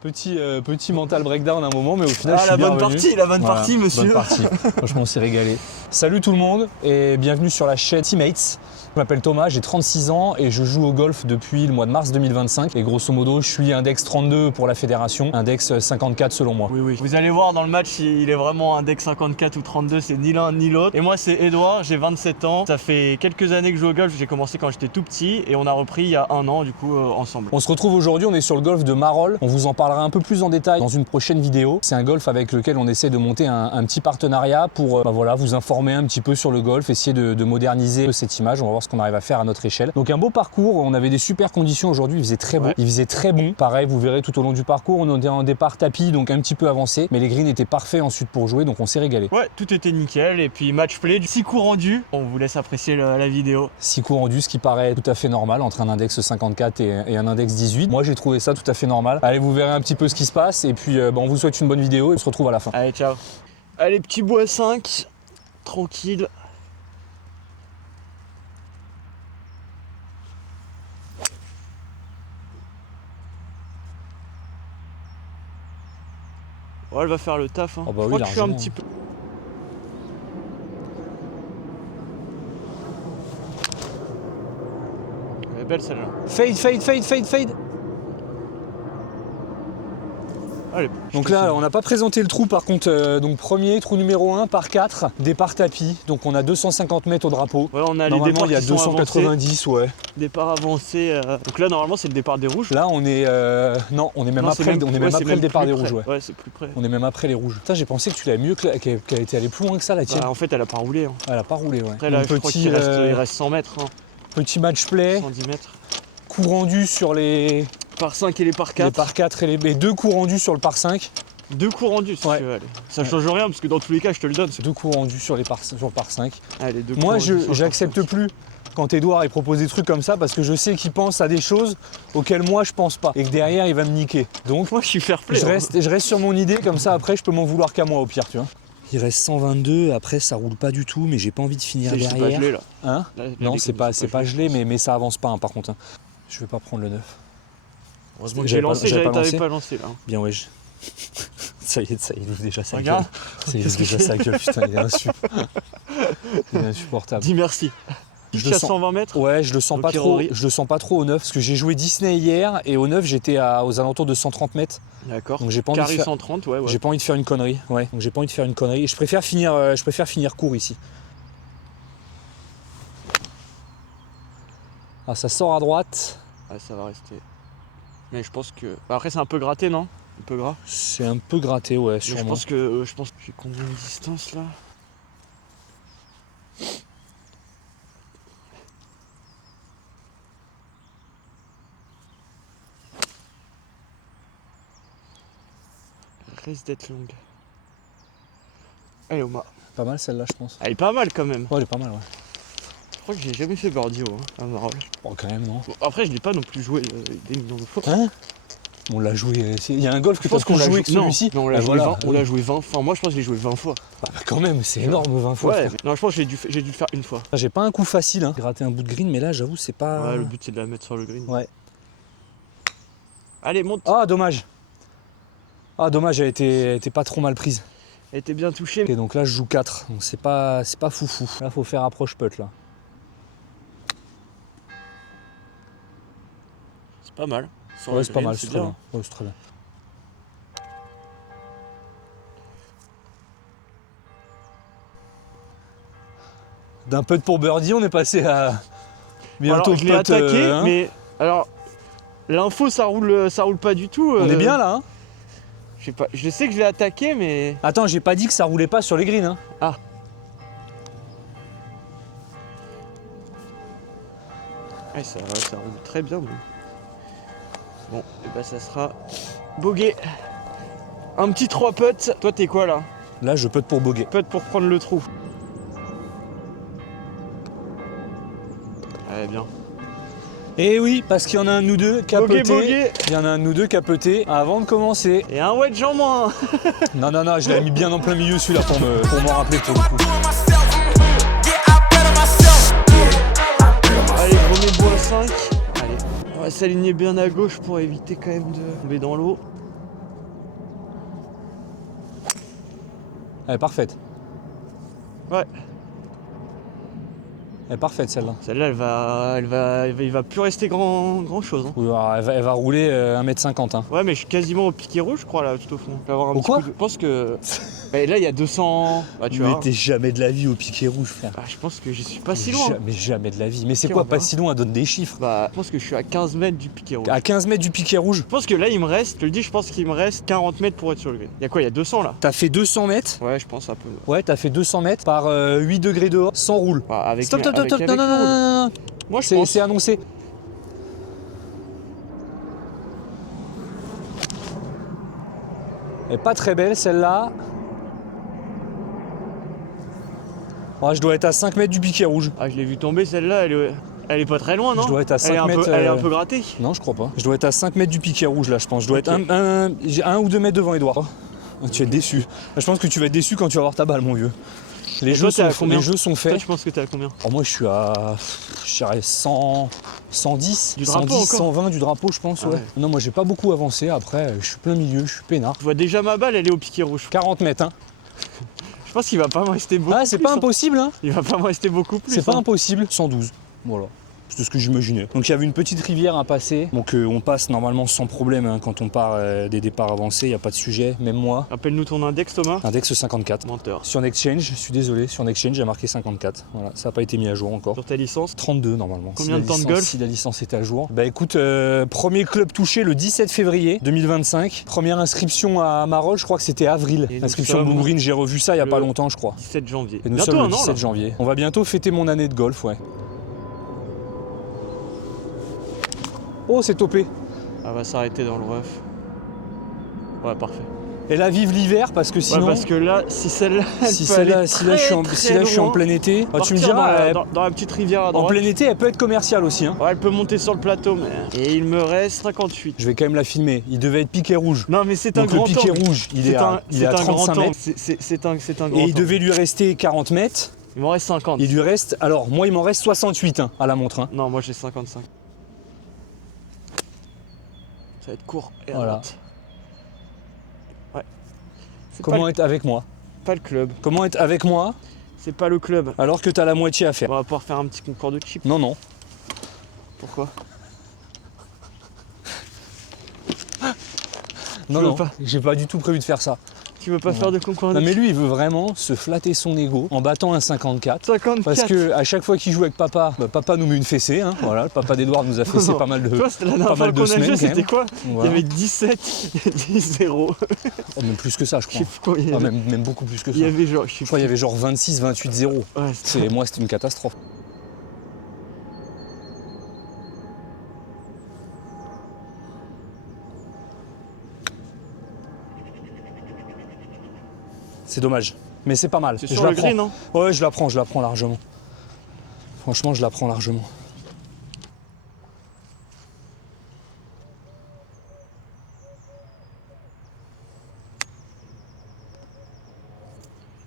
Petit mental breakdown à un moment, mais au final, je suis la bien bonne revenu. partie, la bonne Voilà, partie, monsieur. Bonne partie. Franchement, on s'est régalé. Salut tout le monde et bienvenue sur la chaîne Teammates. Je m'appelle Thomas, j'ai 36 ans et je joue au golf depuis le mois de mars 2025. Et grosso modo, je suis index 32 pour la fédération, index 54 selon moi. Oui. Vous allez voir dans le match, il est vraiment index 54 ou 32, c'est ni l'un ni l'autre. Et moi, c'est Edouard, j'ai 27 ans. Ça fait quelques années que je joue au golf, j'ai commencé quand j'étais tout petit et on a repris il y a un an, du coup, ensemble. On se retrouve aujourd'hui, on est sur le golf de Marolles. On vous en parlera un peu plus en détail dans une prochaine vidéo. C'est un golf avec lequel on essaie de monter un petit partenariat pour voilà, vous informer un petit peu sur le golf, essayer de moderniser cette image. On va voir ce qu'on arrive à faire à notre échelle. Donc un beau parcours, on avait des super conditions aujourd'hui, il faisait très beau, il faisait très bon. Pareil, vous verrez tout au long du parcours, on était en départ tapis, donc un petit peu avancé, mais les greens étaient parfaits ensuite pour jouer, donc on s'est régalé. Ouais, tout était nickel, et puis match play, 6 coups rendus. On vous laisse apprécier la vidéo. 6 coups rendus, ce qui paraît tout à fait normal entre un index 54 et un index 18. Moi j'ai trouvé ça tout à fait normal. Allez, vous verrez un petit peu ce qui se passe, et puis on vous souhaite une bonne vidéo, et on se retrouve à la fin. Allez, ciao. Allez, petit bois 5, tranquille. Ouais, elle va faire le taf. Hein. Oh bah je oui, crois que je suis un largement. petit peu. Elle est belle celle-là. Fade. Allez, Donc là, on n'a pas présenté le trou par contre. Donc premier, trou numéro 1 par 4, départ tapis. Donc on a 250 mètres au drapeau. ouais, on a les Normalement, départs il y a qui sont 290, ouais. avancés, départ avancé. Donc là, normalement, c'est le départ des rouges. Là, on est non, on est même Non, après, c'est même- on est ouais, même c'est après même le départ plus des près. rouges, ouais. Ouais, c'est plus près. On est même après les rouges. Putain, j'ai pensé que tu l'avais mieux, qu'elle était allée plus loin que ça, la tienne. Bah, en fait, elle a pas roulé. Hein. Elle a pas roulé, ouais. Après, là, Donc, je crois qu'il reste 100 mètres. Hein. petit match play, 110 mètres. coup rendu sur les Par 5 et les par 4. par 4 et les 2 coups rendus sur le par 5. 2 coups rendus si Ouais. tu veux. Allez. Ça change rien parce que dans tous les cas, je te le donne. 2 coups rendus sur le par 5. Allez, 2 Moi, coups rendus sur le j'accepte par 5. plus quand Edouard propose des trucs comme ça parce que je sais qu'il pense à des choses auxquelles moi je pense pas et que derrière il va me niquer. Donc Moi, je suis fair play. je reste sur mon idée, comme ça après je peux m'en vouloir qu'à moi au pire, tu vois. Il reste 122, après ça roule pas du tout, mais j'ai pas envie de finir C'est derrière. pas gelé là. Hein Là, Non, les c'est gars, pas gelé, mais ça avance pas hein, par contre. Hein. Je vais pas prendre le 9. Heureusement que j'ai lancé, t'avais pas lancé là. Bien ouais. Ça y est, il ouvre déjà sa gueule. Regarde. Ça y est, il ouvre déjà sa gueule, putain, il est insupportable. Dis merci. Je Jusqu'à 120 mètres. Ouais, je le sens pas Ok, trop. Rory. Je le sens pas trop au 9 parce que j'ai joué Disney hier et au 9 j'étais aux alentours de 130 mètres. D'accord. Donc j'ai pas envie de Carré faire. 130, ouais. J'ai pas envie de faire une connerie. Ouais. Donc j'ai pas envie de faire une connerie. Je préfère finir court ici. Ah, ça sort à droite. Ah, ça va rester. Mais je pense que. Après, c'est un peu gratté, non? Un peu gras. C'est un peu gratté, ouais, Mais sûrement. je pense que j'ai combien de distance là? Elle risque d'être longue. Allez, Oma. Pas mal celle-là, je pense. Elle est pas mal quand même. Ouais, elle est pas mal, ouais. Je crois que j'ai jamais fait birdie à Marolles. Bon, quand même, non. Bon, après, je l'ai pas non plus joué des millions de fois. Hein? On l'a joué. Il y a un golf que Je t'as pense qu'on plus l'a joué joué que celui-ci. Non, on l'a Ah, joué, voilà. on l'a joué 20 fois. Moi, je pense que je l'ai joué 20 fois. Ah, bah, quand même, c'est énorme 20 fois. Ouais, frère. non, je pense que j'ai dû le faire une fois. J'ai pas un coup facile, hein. Gratter un bout de green, mais là, j'avoue, c'est pas. Ouais, le but c'est de la mettre sur le green. Ouais. Allez, monte. Ah, dommage. Ah, dommage, elle était pas trop mal prise. Elle était bien touchée. Ok, donc là, je joue 4. Donc c'est pas foufou. Là, faut faire approche putt, là. C'est pas mal. Sur Ouais, le c'est pas green, mal, c'est très bien. Ouais, c'est très bien. D'un putt pour birdie, on est passé à bientôt Alors, je l'ai putt, attaqué, hein. mais alors l'info ça roule pas du tout. On est bien là, hein. Je sais pas. Je sais que je l'ai attaqué, mais Attends, j'ai pas dit que ça roulait pas sur les greens, hein. ah. Ouais, ça roule très bien. Mais... Bon, et bah ça sera bogey. Un petit 3 putts. Toi, t'es quoi là? Là, je putt pour bogey. Putt pour prendre le trou. Allez, bien. Et oui, parce qu'il y en a un de nous deux qui a Bogey, putté. bogey. Il y en a un de nous deux qui a putté avant de commencer. Et un wedge en moins. Non, je l'avais mis bien en plein milieu celui-là pour m'en rappeler pour le coup. Allez, premier bois 5. Allez, on va s'aligner bien à gauche pour éviter quand même de tomber dans l'eau. Elle est parfaite. Ouais. Elle est parfaite celle-là. Celle-là, il va plus rester grand chose. Hein. Oui, alors, elle va rouler 1m50. Hein. Ouais, mais je suis quasiment au piquet rouge, je crois, là, tout au fond. Je vais avoir un Au petit quoi coup de... Je pense que... Bah, là, il y a 200... Bah, tu Mais vois. t'es jamais de la vie au piquet rouge, frère. Bah, je pense que j'y suis pas si loin. Jamais, jamais de la vie. Mais c'est Ok, quoi on pas verra. si loin? Donne des chiffres. Bah, je pense que je suis à 15 mètres du piquet rouge. À 15 mètres du piquet rouge, Je pense que là, il me reste, je te le dis, je pense qu'il me reste 40 mètres pour être sur le green. Il y a quoi, il y a 200 là? t'as fait 200 mètres. Ouais, je pense un peu. Ouais, t'as fait 200 mètres par 8 degrés dehors, sans roule. Bah, avec Stop, les- stop, avec- stop, avec non, non, le non, roule. non, non. Moi, je pense. C'est annoncé. Elle est pas très belle celle-là. Ouais, je dois être à 5 mètres du piquet rouge. Ah, je l'ai vu tomber celle-là, elle est pas très loin, non? Je dois être à 5 elle est un mètres, peu, elle est un peu grattée. Non, je crois pas. Je dois être à 5 mètres du piquet rouge là, je pense. Je dois Ok. être j'ai 1 ou 2 mètres devant Edouard. Oh, tu vas être déçu. Je pense que tu vas être déçu quand tu vas voir ta balle, mon vieux. Les Et jeux, toi, t'es à sont, combien les jeux sont Toi, faits. je pense que t'es à combien? Oh, moi, je suis à, je dirais 100, 110, Du drapeau 110, encore 120 du drapeau, je pense. Ah Ouais. ouais. Non, moi, j'ai pas beaucoup avancé. Après, je suis plein milieu, je suis peinard. Je vois déjà ma balle, elle est au piquet rouge. 40 mètres, hein. Je pense qu'il va pas me rester beaucoup. Ah, c'est plus, pas hein. impossible, hein. Il va pas me rester beaucoup plus. C'est pas hein. impossible. 112. Voilà. C'est ce que j'imaginais. Donc il y avait une petite rivière à passer. Donc on passe normalement sans problème hein, quand on part des départs avancés, il n'y a pas de sujet, même moi. Rappelle-nous ton index, Thomas. Index 54. Menteur. Sur Nextchange, je suis désolé, sur Nextchange j'ai marqué 54. Voilà, ça n'a pas été mis à jour encore. Sur ta licence. 32 normalement. Combien Si de la temps de licence- golf Si la licence est à jour. Bah écoute, premier club touché le 17 février 2025. Première inscription à Marolles, je crois que c'était avril. Et nous Inscription sommes Blue Green, j'ai revu ça il n'y a le pas longtemps je crois. 17 janvier. Et nous Bientôt sommes le un an, 17 là. janvier. On va bientôt fêter mon année de golf, ouais. Oh, c'est topé. Elle va s'arrêter dans le rough. Ouais, parfait. Et là, vive l'hiver parce que sinon. Ouais, parce que là, si celle-là, elle Si peut celle-là, aller si là, je suis en, très, si là, je suis en loin, plein été, tu me partir diras, dans la petite rivière à en droite. plein été, elle peut être commerciale aussi. Hein. Ouais, elle peut monter sur le plateau, mais. Et il me reste 58. Je vais quand même la filmer. Il devait être piqué rouge. Non, mais c'est un Donc le grand piqué angle. rouge, il C'est est à, il est à un grand 35 angle. mètres. C'est un grand Et il angle. devait lui rester 40 mètres. Il m'en reste 50. Il lui reste. Alors, moi, il m'en reste 68 hein, à la montre. Hein. Non, moi j'ai 55. Ça va être court. Et à Voilà. droite. Ouais. C'est Comment être avec moi? pas le club. Comment être avec moi C'est pas le club. alors que t'as la moitié à faire? On va pouvoir faire un petit concours de chips. Non, non. Pourquoi? Non, veux non. pas. J'ai pas du tout prévu de faire ça. Tu veux pas Non. faire de concours de Non, mais chips? lui, il veut vraiment se flatter son ego en battant un 54. 54. Parce que à chaque fois qu'il joue avec papa, bah, papa nous met une fessée. Hein, voilà, le papa d'Edouard nous a fessé Non. pas mal de. Toi, c'était la pas dernière fois mal de qu'on a semaines, joué, quand même. c'était quoi? Voilà. Il y avait 17, 10-0. Oh, même plus que ça, je Je crois. sais plus quoi il y Ah, avait. même beaucoup plus que ça. Il y avait genre, je sais Je crois qu'il y avait genre 26, 28, 0. Ouais, Moi, c'était une catastrophe. C'est dommage. Mais c'est pas mal. c'est Je sur la le prends. green, hein? Ouais, je la prends largement. Franchement, je la prends largement.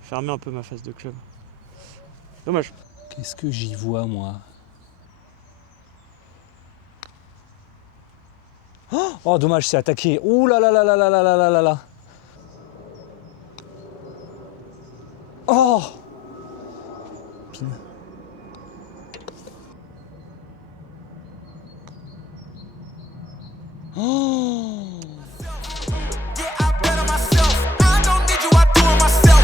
Fermer un peu ma face de club. Dommage. Qu'est-ce que j'y vois, moi? Oh, dommage, c'est attaqué. Ouh là là là là là là là là là là. Oh! Pin. Oh! Yeah, I bet on myself. I don't need you, I do it myself.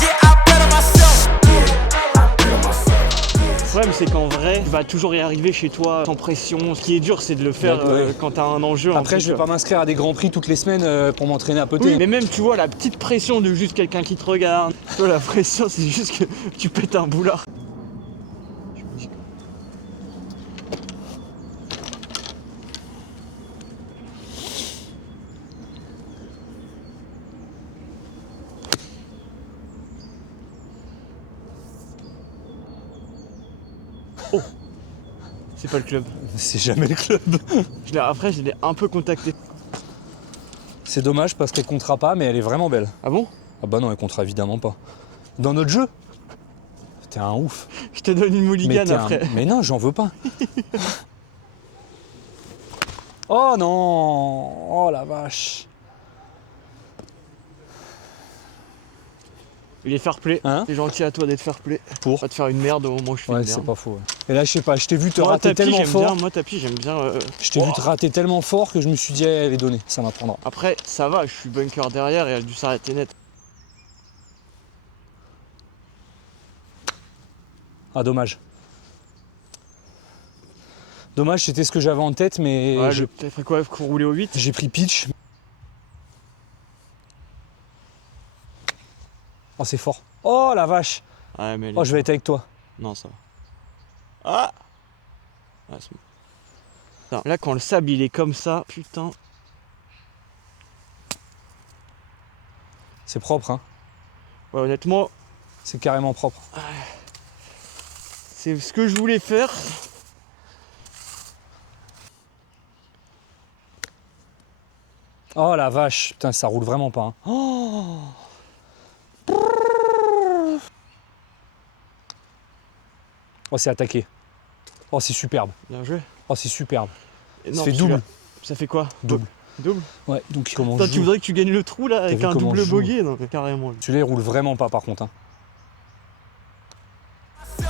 Yeah, I bet on myself. Yeah, I bet on myself. Le problème, c'est qu'en vrai, tu vas toujours y arriver chez toi sans pression. Ce qui est dur, c'est de le faire Ouais. quand t'as un enjeu. en Après, plus, je vais pas m'inscrire à des grands prix toutes les semaines pour m'entraîner à poter. Oui, mais même, tu vois, la petite pression de juste quelqu'un qui te regarde. Tu vois, la pression, c'est juste que tu pètes un boulard. Oh, c'est pas le club. C'est jamais le club. Après, je l'ai un peu contacté. C'est dommage parce qu'elle comptera pas, mais elle est vraiment belle. Ah bon? Ah bah non, elle comptera évidemment pas. Dans notre jeu? T'es un ouf. Je te donne une Mais, mulligane t'es un- après. mais non, j'en veux pas. Oh non! Oh la vache! Il est fair play. Hein? C'est gentil à toi d'être fair play. Pour Pas de faire une merde au moment où je fais Ouais, une c'est merde. pas faux. Ouais. Et là, je sais pas, je t'ai vu te Moi, rater tapis, tellement j'aime fort. bien. Moi, tapis, j'aime bien. Je t'ai vu te rater tellement fort que je me suis dit, elle est donnée, ça m'apprendra. Après, ça va, je suis bunker derrière et elle a dû s'arrêter net. Ah, dommage. Dommage, c'était ce que j'avais en tête, mais Ouais, t'as fait quoi? Rouler au 8? j'ai pris pitch. Oh, c'est fort. Oh, la vache. Ouais, mais. Oh, je vais être avec toi. Non, ça va. Ah, ouais, c'est bon. Putain, là, quand le sable il est comme ça, putain. C'est propre, hein. Ouais, honnêtement, C'est carrément propre. c'est ce que je voulais faire. Oh, la vache. Putain, ça roule vraiment pas. Hein. Oh. Oh, c'est attaqué. Oh, c'est superbe. Bien joué. Oh, c'est superbe. Et Ça non, fait parce que double. là, ça fait quoi? Double. Double? Ouais, donc comment Toi, je tu joue. voudrais que tu gagnes le trou là avec vu un comment double je joue. bogey? Non, mais carrément. Celui-là, il roule vraiment pas par contre. Hein. Yeah,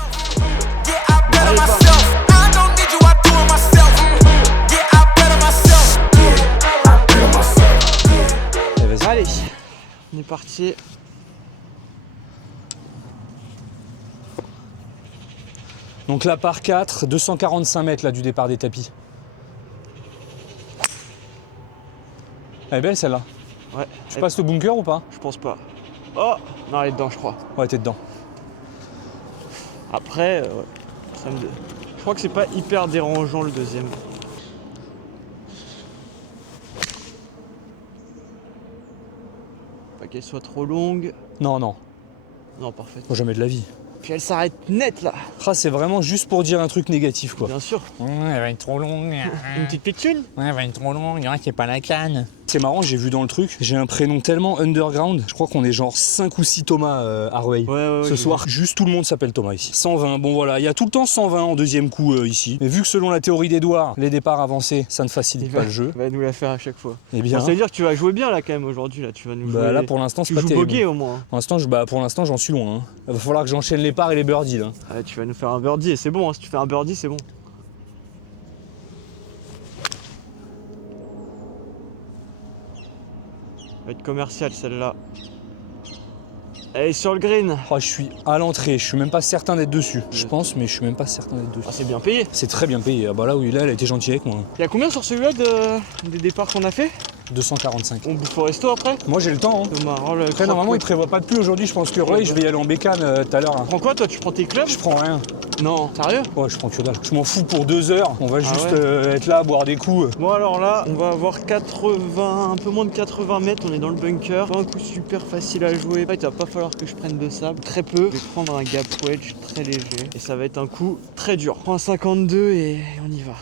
I better myself. I don't need you, I do it myself. Yeah, I better myself. Yeah, I better myself. Allez, vas-y. Allez, on est parti. Donc là, par 4, 245 mètres là, du départ des tapis. Elle est belle celle-là. Ouais. Tu passes le bunker ou pas? Je pense pas. Oh, non, elle est dedans, je crois. Ouais, t'es dedans. Après, ouais, ça me... je crois que c'est pas hyper dérangeant le deuxième. Pas qu'elle soit trop longue. Non, non, Non, parfait. faut jamais de la vie. Puis elle s'arrête net là. Ah, c'est vraiment juste pour dire un truc négatif quoi. Bien sûr. Elle va être trop longue. Une petite pitchoune. Ouais, elle va être trop longue, il y en a qui est pas la canne. C'est marrant, j'ai vu dans le truc, j'ai un prénom tellement underground. Je crois qu'on est genre 5 ou 6 Thomas à Rueil. Ouais, Ce j'ai soir, juste tout le monde s'appelle Thomas ici. 120, bon voilà, il y a tout le temps 120 en deuxième coup ici. Mais vu que selon la théorie d'Edouard, les départs avancés, ça ne facilite pas le jeu. Il va nous la faire à chaque fois. Eh bien, Ça veut dire que tu vas jouer bien là quand même aujourd'hui là. Tu vas nous bah, jouer. là pour l'instant, c'est tu pas joues terrible. bogey au moins. Pour l'instant, j'en suis loin. Hein. Il va falloir que j'enchaîne les parts et les birdies là. Ouais, tu vas nous faire un birdie et c'est bon. Hein. Si tu fais un birdie, c'est bon. Va être commercial celle-là. Elle est sur le green. Oh, je suis à l'entrée, je suis même pas certain d'être dessus. Je pense, mais je suis même pas certain d'être dessus. Ah, c'est bien payé. C'est très bien payé. Ah bah là, oui, là, elle a été gentille avec moi. Il y a combien sur celui-là des départs qu'on a fait? 245. On bouffe au resto après? Moi, j'ai le temps. Hein. Thomas, oh, le Après, croque- normalement, il prévoit pas de pluie aujourd'hui. Je pense que je vais y aller en bécane tout à l'heure. Tu Hein. prends quoi toi? Tu prends tes clubs? Je prends rien. Non, sérieux? Ouais, je prends que dalle. Je m'en fous pour 2 heures. On va juste ouais être là, boire des coups. Bon alors là, on va avoir 80, un peu moins de 80 mètres, on est dans le bunker. Pas un coup super facile à jouer. En fait, il va pas falloir que je prenne de sable, très peu. Je vais prendre un gap wedge très léger. Et ça va être un coup très dur. Point 52 et on y va.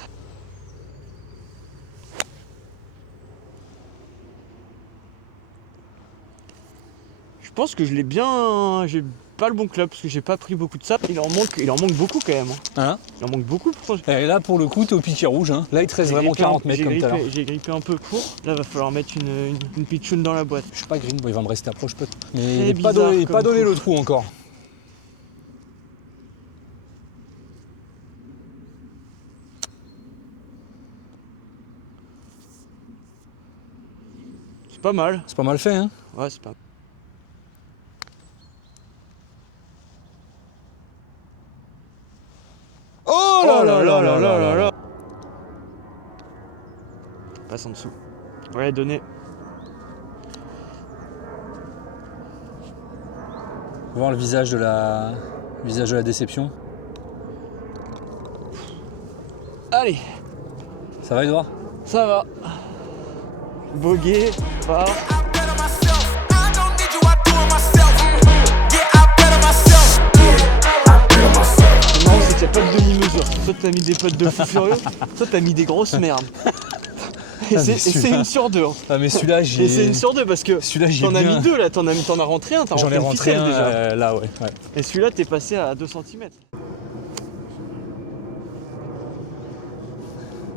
Je pense que je l'ai bien... J'ai pas le bon club parce que j'ai pas pris beaucoup de sable. Il en manque beaucoup quand même. Hein? Il en manque beaucoup pourtant. Et là, pour le coup, t'es au piquet rouge. Hein. Là, il te reste vraiment 40 mètres comme tout à l'heure. J'ai grippé un peu court. Là, va falloir mettre une pitchoune dans la boîte. Je suis pas green, bon, il va me rester approche peut-être. Mais Très il n'est pas bizarre donné, comme pas donné coup. le trou encore. C'est pas mal. C'est pas mal fait, hein? Ouais, c'est pas mal. Oh là. Passe en dessous. Ouais, donné. Voir le visage de la déception. Allez, Ça va, Edouard? ça va. Bogey, par. I better myself. I don't need you, I do it myself. Yeah, I better myself. Yeah, I better myself. Non, c'est qu'il n'y a pas de demi-mesure. Soit t'as mis des potes de fou furieux, soit t'as mis des grosses merdes. Et Ah, c'est mais celui-là- une sur deux. Hein. Ah, mais celui-là, Et c'est j'ai. une sur deux parce que Celui-là, j'ai t'en as bien. mis deux là, t'en as rentré un, t'as J'en rentré ai une rentré ficelle un déjà. là, ouais. Et celui-là, t'es passé à 2 cm.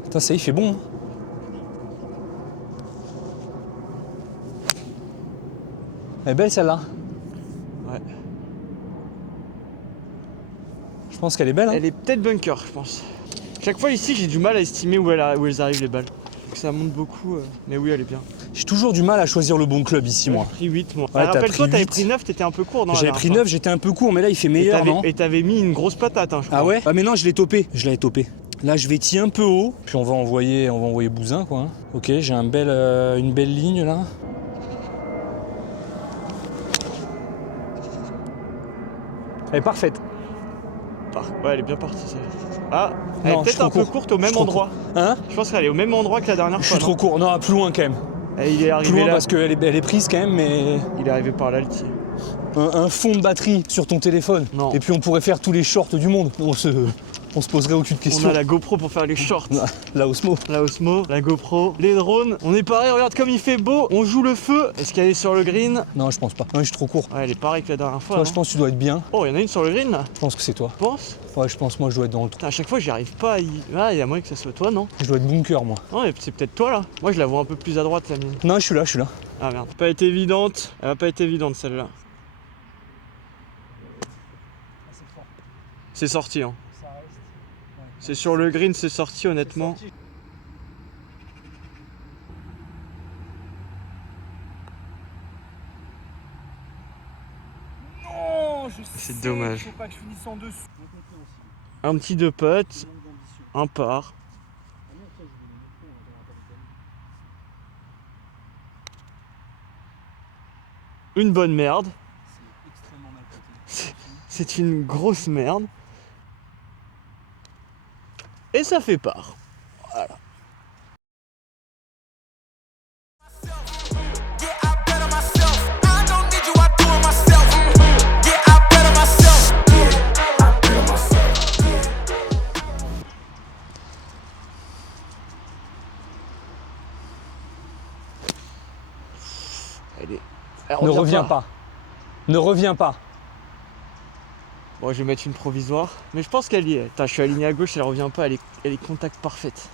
Putain, ça y est, il fait bon. Hein. Elle est belle celle-là. Ouais. Je pense qu'elle est belle. Hein. Elle est peut-être bunker, je pense. Chaque fois ici, j'ai du mal à estimer où elles arrivent les balles. Ça monte beaucoup, mais oui, elle est bien. J'ai toujours du mal à choisir le bon club ici, moi. J'ai pris 8, moi. Ouais, Rappelle-toi, t'avais 8. pris 9, t'étais un peu court, non? J'avais pris 9, j'étais un peu court, mais là il fait meilleur, non? Et t'avais mis une grosse patate, hein, je crois. Ah ouais? Ah mais non, je l'ai topé. Je l'avais topé. Là, je vais tirer un peu haut, puis on va envoyer Bousin, quoi. Hein. Ok, j'ai une belle ligne là. Elle est parfaite. Ouais, elle est bien partie, celle-là. Ah, elle Non, est peut-être un peu courte au même endroit. Hein? Je pense qu'elle est au même endroit que la dernière Je fois. suis trop court. Non, plus loin quand même. Et il est Plus arrivé loin là. parce qu'elle est prise quand même, mais Il est arrivé par là, le tir. un fond de batterie sur ton téléphone. Non. Et puis on pourrait faire tous les shorts du monde. On se poserait aucune question. On a la GoPro pour faire les shorts. La Osmo. La Osmo, la GoPro, les drones. On est pareil, regarde comme il fait beau. On joue le feu. Est-ce qu'elle est sur le green? Non, je pense pas. Non, je suis trop court. Ouais, elle est pareille que la dernière fois. Toi, non je pense que tu dois être bien. Oh, il y en a une sur le green là. Je pense que c'est toi. Tu penses? Ouais, je pense moi je dois être dans le trou. Putain, à chaque fois, j'y arrive pas à y. Ah, il y a moyen que ça soit toi, non? Je dois être bunker moi. Non, mais c'est peut-être toi là. Moi, je la vois un peu plus à droite, la mienne. Non, je suis là. Ah merde. Pas été évidente. Elle va pas été évidente celle-là. C'est sorti, hein. C'est sur le green, c'est sorti honnêtement. Non, C'est dommage. Faut pas que je finisse en dessous. Un petit deux putts, un par. Une bonne merde. C'est une grosse merde. Et ça fait part. Voilà. Yeah, I better myself. I don't need you, I do it myself. Yeah, I better myself. Yeah, I better myself. Elle Ne reviens pas. Ne reviens pas. Bon, je vais mettre une provisoire. Mais je pense qu'elle y est. Putain, je suis aligné à gauche, elle revient pas. Elle est contact parfaite.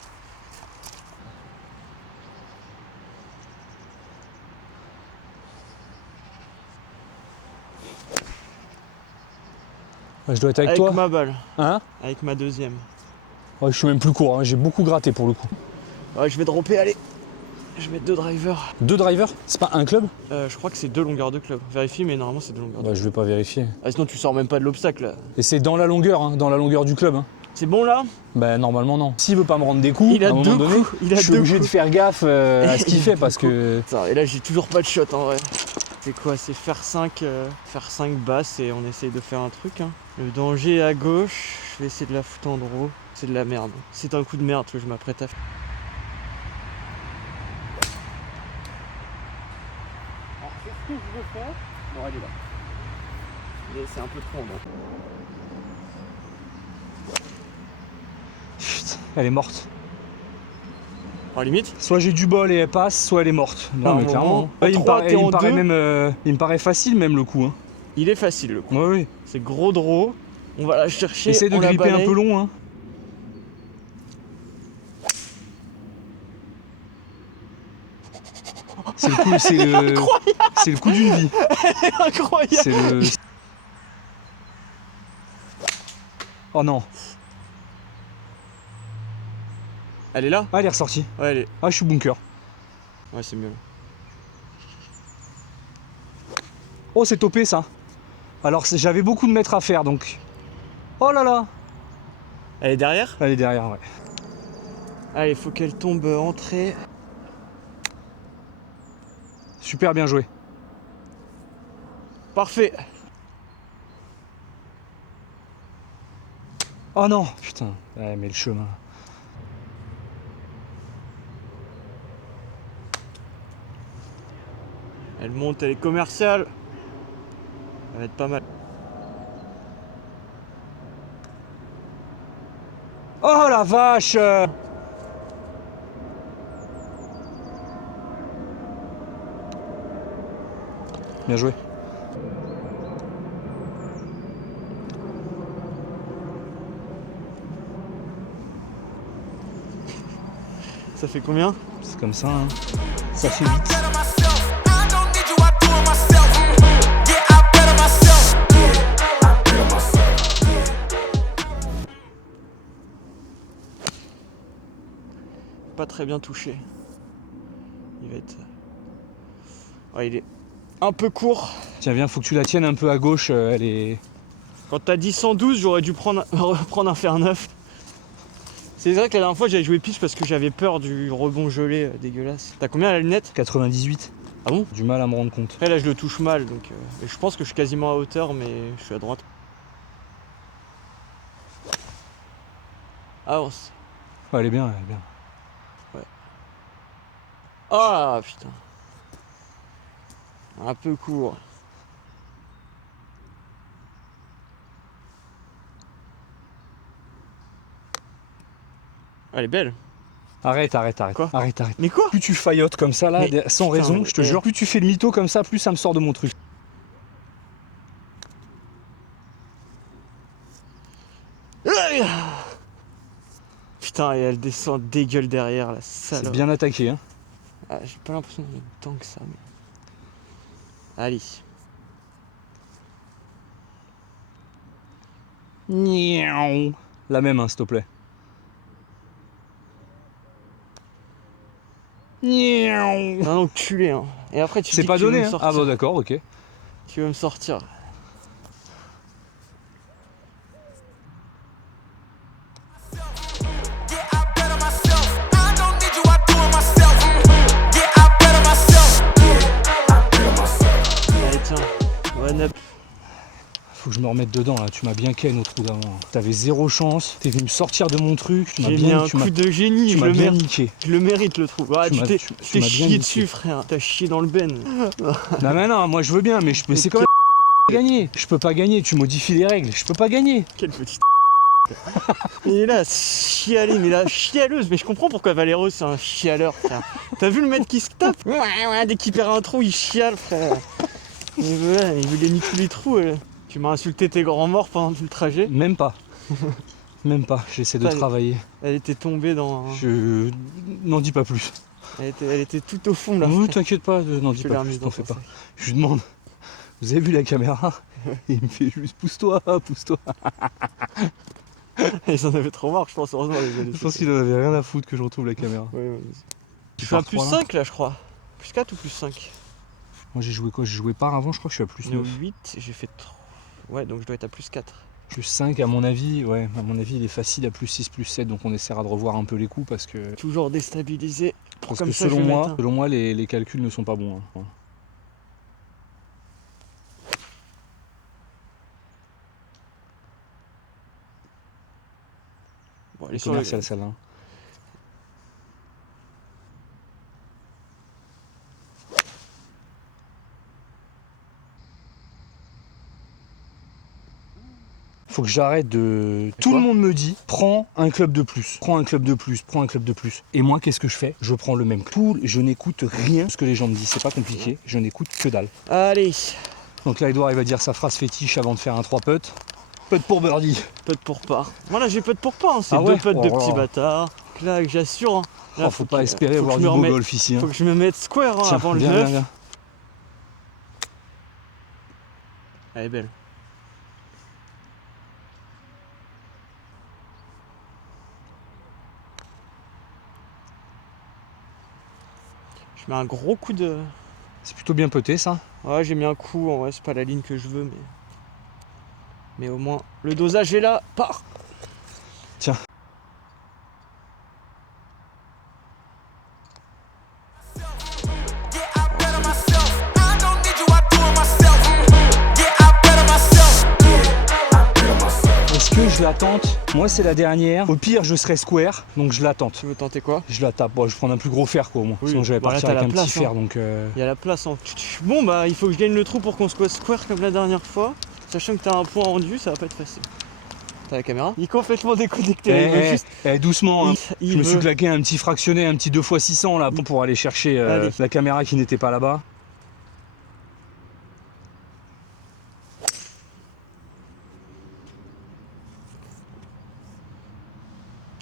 Ouais, je dois être avec Avec toi. ma balle. Hein? Avec ma deuxième. Ouais, je suis même plus court. Hein. J'ai beaucoup gratté pour le coup. Ouais, je vais dropper, allez. Je vais mettre 2 drivers. 2 drivers? C'est pas un club? Je crois que c'est 2 longueurs de club. Vérifie, mais normalement c'est 2 longueurs de Bah, je vais pas vérifier. club. Ah, sinon tu sors même pas de l'obstacle là. Et c'est dans la longueur, hein, dans la longueur du club. Hein. C'est bon là? Bah normalement non. S'il veut pas me rendre des coups, Il a à un moment deux donné, coups, il a je suis deux obligé coups. de faire gaffe à ce qu'il fait parce que. Putain, et là j'ai toujours pas de shot en vrai. C'est quoi? C'est faire 5 basses et on essaye de faire un truc. Hein. Le danger est à gauche. Je vais essayer de la foutre en draw. C'est de la merde. C'est un coup de merde que je m'apprête à faire. Alors qu'est-ce que je veux faire? Bon, elle est là. Mais c'est un peu trop en bas. Putain, elle est morte. En limite? Soit j'ai du bol et elle passe, soit elle est morte. Bah, Non mais au clairement. moment, Ouais, en il me trois, paraît, t'es il me en paraît deux. même, il me paraît facile même le coup. Hein. Il est facile le coup. Ouais, oui. C'est gros draw. On va la chercher. Essaye de on la gripper un balaye. peu long. Hein. C'est le coup, c'est le coup d'une vie. Incroyable. C'est le. Oh non. Elle est là? Ah, elle est ressortie. Ouais, elle est. Ah, je suis bunker. Ouais, c'est mieux. Oh, c'est topé ça. Alors, j'avais beaucoup de mètres à faire donc. Oh là là. Elle est derrière? Elle est derrière, ouais. Allez, il faut qu'elle tombe entrée. Super bien joué. Parfait. Oh non. Putain. Ouais, mais le chemin. Elle monte, elle est commerciale. Ça va être pas mal. Oh la vache. Bien joué. Ça fait combien? C'est comme ça. Hein. Ça fait 8. Better myself. I don't need you, I do it myself. Yeah, I better myself. Yeah, I better myself. pas très bien touché. Il va être... Ouais, il est un peu court. Tiens, viens, faut que tu la tiennes un peu à gauche. Elle est... Quand t'as dit 112, j'aurais dû reprendre un fer neuf. C'est vrai que la dernière fois j'avais joué pitch parce que j'avais peur du rebond gelé dégueulasse. T'as combien à la lunette? 98. Ah bon? Du mal à me rendre compte. Après là je le touche mal donc et je pense que je suis quasiment à hauteur mais je suis à droite. Avance. Ouais, elle est bien, elle est bien. Ah putain. Un peu court. Elle est belle. Arrête. Quoi? Arrête. Mais quoi? Plus tu faillotes comme ça, là, Mais sans putain, raison, mais- je te jure, plus tu fais le mytho comme ça, plus ça me sort de mon truc. Putain, et elle descend dégueule derrière, la C'est salope. bien attaqué, hein. Ah, j'ai pas l'impression d'en mettre tant que ça. Mais... Allez. Niaou. La même, hein, s'il te plaît. Niaou. Non, non, culé, hein. Et après, tu C'est dis pas que tu veux donné, me hein. sortir. Ah bon, d'accord, ok. Tu veux me sortir. Yeah, I better myself. I don't need you, I do it myself. Yeah, I better myself. Yeah, I better myself. Allez, tiens. One up. Faut que je me remette dedans, là. Tu m'as bien ken au trou d'avant. T'avais zéro chance. T'es venu me sortir de mon truc. Tu m'as J'ai mis bien, un tu m'as- coup de génie. tu Je m'as le bien mérite. niqué. Je le mérite, le trou. Ah, Tu tu m'as- t'es tu t'es m'as bien chié niqué. dessus, frère. T'as chié dans le ben. Non, mais non, moi je veux bien, mais c'est quand même gagner. Je peux pas gagner, tu modifies les règles. Je peux pas gagner. Quel petit. Il est là, chialé, mais là, chialeuse. Mais je comprends pourquoi Valero c'est un chialeur, frère. T'as vu le mec qui se tape? Ouais, dès qu'il perd un trou, il chiale, frère. Il veut gagner tous les trous. Tu m'as insulté tes grands morts pendant tout le trajet. Même pas. Même pas. J'essaie de Allez. travailler. Elle était tombée dans. Je n'en dis pas plus. Elle était tout au fond là. Ne frère. t'inquiète pas, n'en dis Je l'ai pas remise plus, dans t'en fais ton pas. sac. Je lui demande, vous avez vu la caméra? Et il me fait juste pousse-toi, pousse-toi. Ils en avaient trop marre, je pense. Heureusement, les Je pense qu'il en avait rien à foutre que je retrouve la caméra. Ouais. Tu Tu fais un pars plus 3 là 5 là, je crois. Plus 4 ou plus 5? Moi j'ai joué quoi? J'ai joué par avant, je crois que je suis à plus On est au 9. 8, j'ai fait 3. Ouais, donc je dois être à plus 4. Plus 5 à mon avis, ouais, à mon avis il est facile à plus 6, plus 7, donc on essaiera de revoir un peu les coups parce que, Toujours déstabilisé. parce Comme que ça, je vais mettre un. selon moi les calculs ne sont pas bons. Hein. Bon, Les allez, sur le- commerciales celle-là. Faut que j'arrête de... Tout quoi le monde me dit, prends un club de plus, prends un club de plus, prends un club de plus. Et moi, qu'est-ce que je fais? Je prends le même club. Je n'écoute rien de ce que les gens me disent, c'est pas compliqué, je n'écoute que dalle. Allez, Donc là, Edouard, il va dire sa phrase fétiche avant de faire un 3 putt. Putt pour birdie. putt pour part. Voilà, j'ai putt pour part, hein. C'est Ah deux ouais putts de Oh là petits là. bâtards. Là, j'assure. Hein. Là, Oh, faut pas espérer faut que voir je du me beau remette- golf ici. Hein. Faut que je me mette square hein, Tiens, avant le viens, 9. viens. Elle est belle. Je mets un gros coup de... C'est plutôt bien putté ça. Ouais, j'ai mis un coup, en vrai, c'est pas la ligne que je veux, mais au moins, le dosage est là, part. Tiens. Yeah, I better myself. I don't need you, I do it myself. Yeah, I better myself. Yeah, I better myself. Est-ce que je la tente? Moi c'est la dernière. Au pire je serai square, donc je la tente. Tu veux tenter quoi? Je la tape. Bon, je vais prendre un plus gros fer quoi au moins. Oui, Sinon je vais bon, là, partir t'as avec un la petit place, fer hein. donc. Il y a la place en... Bon bah, il faut que je gagne le trou pour qu'on soit square comme la dernière fois. Sachant que t'as un point rendu, ça va pas être facile. T'as la caméra? Il est complètement déconnecté. il veut juste... Doucement. Hein. il Je me suis veut- claqué un petit fractionné, un petit 2x600 là pour aller chercher Allez. la caméra qui n'était pas là-bas.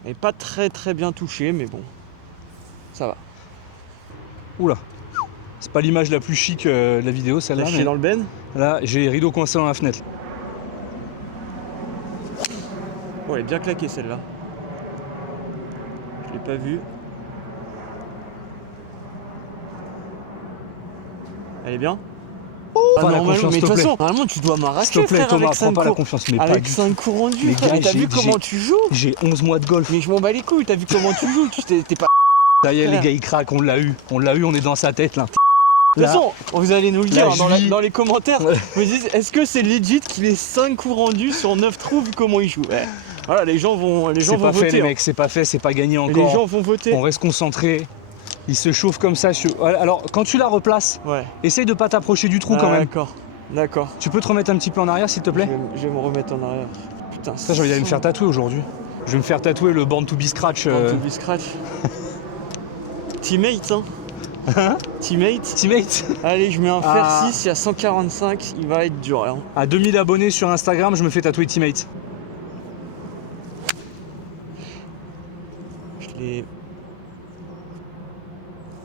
Elle est pas très bien touchée, mais bon, ça va. Oula. C'est pas l'image la plus chic de la vidéo celle-là. Lâché Mais dans le ben. là j'ai les rideaux coincés dans la fenêtre. Oh, elle est bien claquée celle-là. Je l'ai pas vue. Elle est bien? Pas la normalement, confiance, mais de s'il te toute plaît. façon, normalement tu dois m'arracher, S'il te plaît, frère, Thomas, avec prends 5 pas la cours. confiance. Mais pas Avec du 5 cours rendus, Les frère. gars, Mais t'as vu j'ai- comment tu joues? J'ai 11 mois de golf. Mais je m'en bats les couilles, t'as vu comment tu joues? T'es pas. Ça y est, les frère. gars, il craque. On l'a eu. On est dans sa tête là. De toute façon, vous allez nous le dire là, dans les commentaires. Ouais. Vous dites, est-ce que c'est legit qu'il ait 5 coups rendus sur 9 trous vu comment il joue? Ouais. Voilà, les gens vont C'est pas voter. fait, les hein. mecs. C'est pas fait. C'est pas gagné Et encore. les gens vont voter. On reste concentré. Il se chauffe comme ça. Alors, quand tu la replaces, Ouais. essaye de pas t'approcher du trou quand même. D'accord. D'accord. Tu peux te remettre un petit peu en arrière, s'il te plaît? Je vais me remettre en arrière. Putain, Ça, j'ai envie d'aller me faire tatouer aujourd'hui. Je vais me faire tatouer le Born to be Scratch. To be scratch. Teammate, hein. Teammate. Teammate. Allez, je mets un fer Ah. 6, il y a 145, il va être dur. Hein. À 2000 abonnés sur Instagram, je me fais tatouer Teammate. Je l'ai.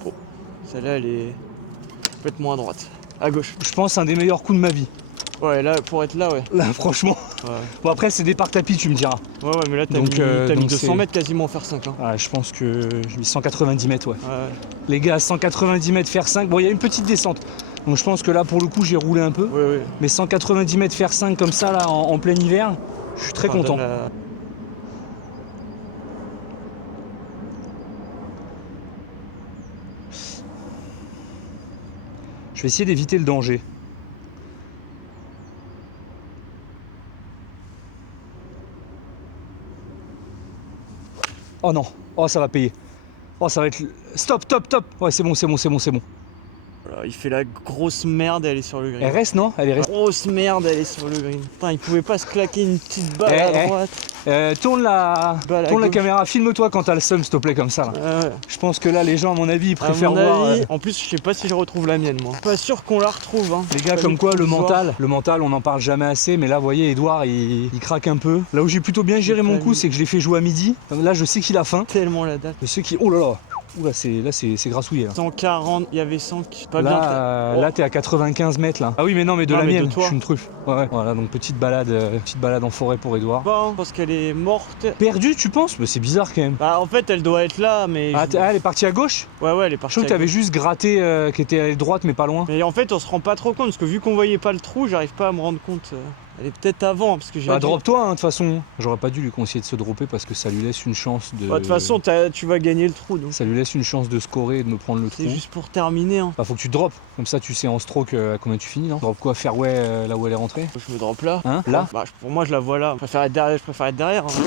Bon, celle-là, elle est complètement à droite. À gauche. Je pense un des meilleurs coups de ma vie. Ouais, là, pour être là, ouais. Là, franchement. Ouais, Bon, après, c'est des parcs tapis, tu me diras. ouais, mais là, t'as Donc, mis, t'as mis donc 200 c'est- mètres quasiment en fer 5. Hein. Ah, je pense que j'ai mis 190 mètres, ouais. Ouais, Les gars, 190 mètres faire 5. Bon, il y a une petite descente. Donc, je pense que là, pour le coup, j'ai roulé un peu. ouais, ouais. Mais 190 mètres faire 5 comme ça, là, en plein hiver, je suis très Enfin, content. donne la- Je vais essayer d'éviter le danger. Oh non, oh ça va payer. Oh ça va être... Stop, top, top. Ouais c'est bon, c'est bon, c'est bon, c'est bon. Voilà, il fait la grosse merde, elle est sur le green. Elle reste non? Elle est restée. Grosse merde, elle est sur le green. Putain, il pouvait pas se claquer une petite balle Eh, à eh. droite. Tourne la Balle à tourne la gauche. caméra, filme-toi quand t'as le seum s'il te plaît comme ça là. Ouais. Je pense que là les gens à mon avis ils À préfèrent mon voir... avis, en plus, je sais pas si je retrouve la mienne, moi. Pas sûr qu'on la retrouve, hein. Les gars, Pas comme du quoi tout le provisoire. mental on n'en parle jamais assez, mais là vous voyez Edouard il craque un peu. Là où j'ai plutôt bien géré mon coup, c'est que je l'ai fait jouer à midi. Là je sais qu'il a faim. Tellement la date. Je sais qu'il... Oh là là. Oula, c'est grassouillé là. 140, il y avait 100, pas bien. Là t'es à 95 mètres là. Ah oui mais non mais de Non, la mais de mienne, je toi. suis une truffe. Ouais. Voilà donc petite balade en forêt pour Edouard. Bon, je pense qu'elle est morte. Perdu tu penses? Mais c'est bizarre quand même. Bah, en fait, elle doit être là, mais. Ah, elle est partie à gauche? Ouais, elle est Je partie. crois que à t'avais gauche. juste gratté qui était à la droite mais pas loin. Mais en fait, on se rend pas trop compte, parce que vu qu'on voyait pas le trou, j'arrive pas à me rendre compte. Elle est peut-être avant, parce que j'ai. Bah drop-toi hein, de toute façon. J'aurais pas dû lui conseiller de se dropper parce que ça lui laisse une chance de... Bah, de toute façon, tu vas gagner le trou, donc. Ça lui laisse une chance de scorer et de me prendre le trou. C'est juste pour terminer, hein. Bah faut que tu drops, comme ça tu sais en stroke à combien tu finis non? Drop quoi? Fairway là où elle est rentrée? Je me drop là. Hein? Là? Bah, pour moi, je la vois là. Je préfère être derrière. Hein.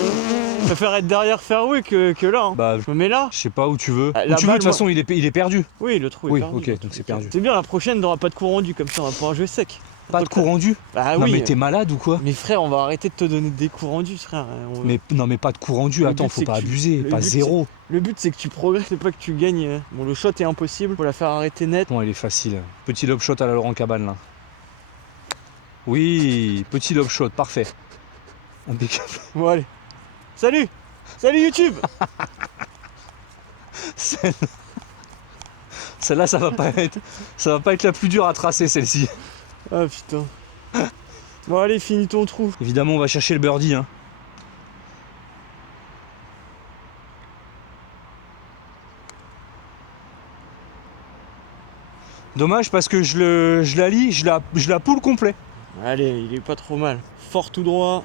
Je préfère être derrière fairway que là. Hein. Bah Je me mets là. je sais pas où tu veux. Ah, Où la tu veux, de balle, toute façon il est perdu. Oui, le trou est Oui, perdu. ok, le donc trou c'est est perdu. C'est bien, la prochaine n'aura pas de coup rendu, comme ça on va pouvoir jouer sec. Pas de coup rendu? Bah Non oui. mais t'es malade ou quoi? Mais frère, on va arrêter de te donner des coups rendus, frère. Mais non mais pas de coup rendu, Le attends, but, faut c'est pas que tu- abuser, le pas but, zéro. Le but, c'est que tu progresses, c'est pas que tu gagnes. Bon, le shot est impossible, faut la faire arrêter net. Bon il est facile. Petit lob shot à la Laurent Cabane là. Oui, petit lob shot, parfait. Impeccable. Bon, allez. Salut YouTube. Celle-là ça va pas être la plus dure à tracer celle-ci. Ah putain. Bon, allez, finis ton trou. Évidemment on va chercher le birdie hein. Dommage parce que je la poule complet. Allez, il est pas trop mal. Fort tout droit.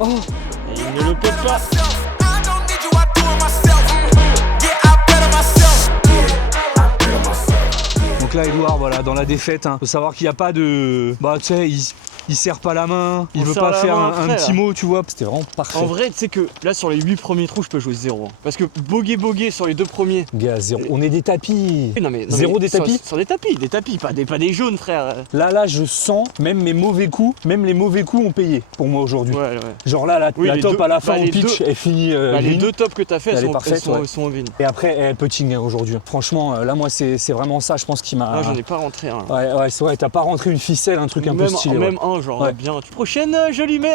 Oh, Et il ne le peut pas. I don't need you, I do it myself. Yeah, I better myself. Yeah, I better myself. donc là Edouard voilà dans la défaite hein. Faut savoir qu'il n'y a pas de... Bah tu sais il serre pas la main, il On veut serre pas la faire main, un frère. petit mot tu vois. C'était vraiment parfait. En vrai, tu sais que là, sur les 8 premiers trous, je peux jouer 0. Parce que bogey sur les 2 premiers. Gars, zéro. On est des tapis. Oui, non, mais, Zéro des sur- tapis Sur des tapis, pas des jaunes, frère. Là, je sens même mes mauvais coups, même les mauvais coups ont payé pour moi aujourd'hui. Ouais. Genre là, Oui, la les top deux- à la fin bah, au les pitch, deux- elle finit Bah, les green. 2 tops que t'as fait, Elle est elles parfaite, sont ouais. au green. Et après, elle putting hein, aujourd'hui. Franchement, là, moi, c'est vraiment ça, je pense, qui m'a... Là, j'en ai pas rentré un. Ouais, c'est vrai, t'as pas rentré une ficelle, un truc un peu Même, stylé. même Ouais. bien, genre Ouais. bien. Prochaine, je lui mets.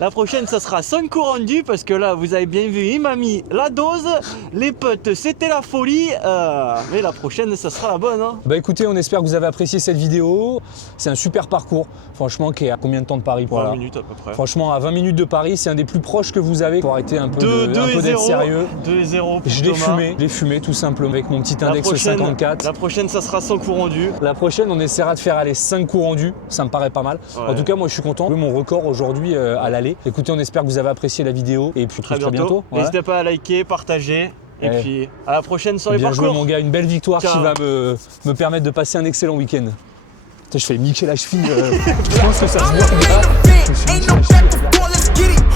La prochaine, ça sera 5 coups rendus parce que là, vous avez bien vu, il m'a mis la dose. Les potes, c'était la folie. Mais la prochaine, ça sera la bonne. Hein. Bah écoutez, on espère que vous avez apprécié cette vidéo. C'est un super parcours, franchement, qui est à combien de temps de Paris? 20 minutes à peu près. Franchement, à 20 minutes de Paris, c'est un des plus proches que vous avez. Pour arrêter un peu d'être sérieux. 2-0 pour Je l'ai Thomas. fumé tout simplement avec mon petit index 54. La prochaine, ça sera 100 coups rendus. La prochaine, on essaiera de faire aller 5 coups rendus. Ça me paraît pas mal. Ouais. En tout cas, moi, je suis content de mon record aujourd'hui à l'aller. Écoutez, on espère que vous avez apprécié la vidéo. Et puis, Très bientôt. Ouais. N'hésitez pas à liker, partager. Et Ouais. puis, à la prochaine sur les Bien parcours. joué, mon gars. Une belle victoire Ciao. qui va me permettre de passer un excellent week-end. Putain, je fais Mickey la cheville. Je pense que ça se voit. Ain't no back and forth, let's get it.